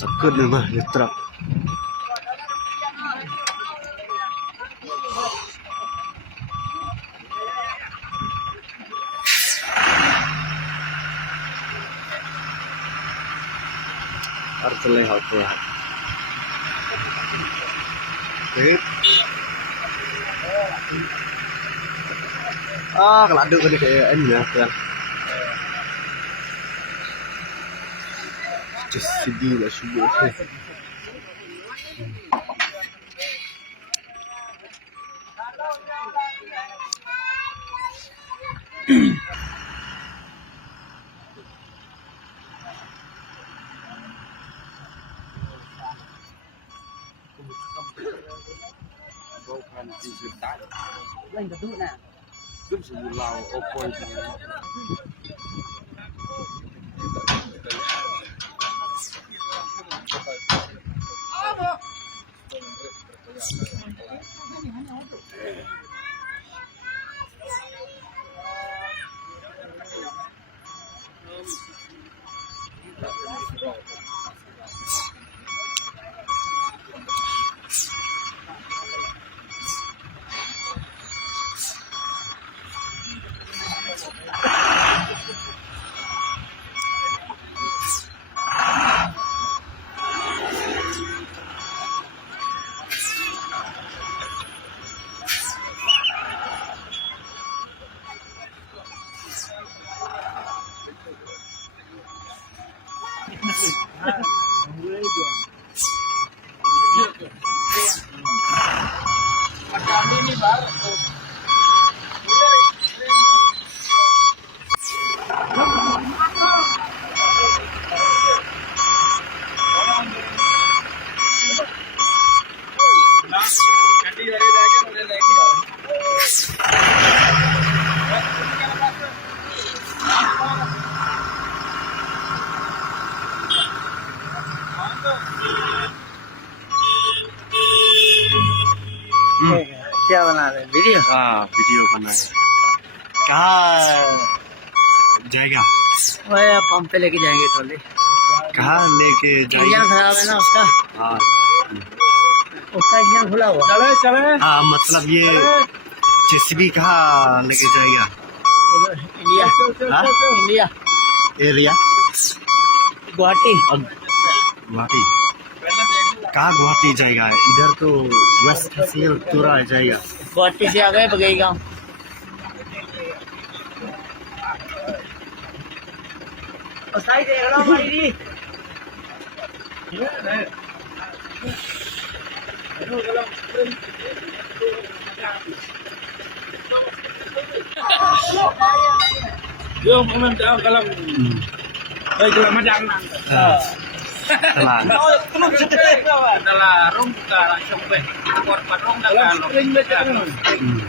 Sakit nih mah di truk. Harus lihat ya. Kalau ada kan kayak ini ya kan. Just sedih lah subuh. Lên cái tụi nè. Giúp sự lao opoi क्या बना रहे वीडियो? हाँ वीडियो बना है। कहाँ जाएगा? वो पंप पे लेके जाएंगे ट्रॉली। कहाँ लेके इंजन जाएगा? खराब है ना उसका। हाँ उसका इंजन खुला हुआ। चले हाँ मतलब ये जेसीबी कहाँ लेके जाएगा? उधर इंडिया। हाँ? India area Guwahati. गुवाहाटी। कहाँ गुवाहाटी जाएगा? इधर तो वेस्ट हसील तुरा जाएगा। गुवाहाटी से आ गए बगेगा। साइड देख लो हमारी। Yung meminta kalau baik kalau macam Telan. adalah rong ka sampai korban rong dah kalau Hmm.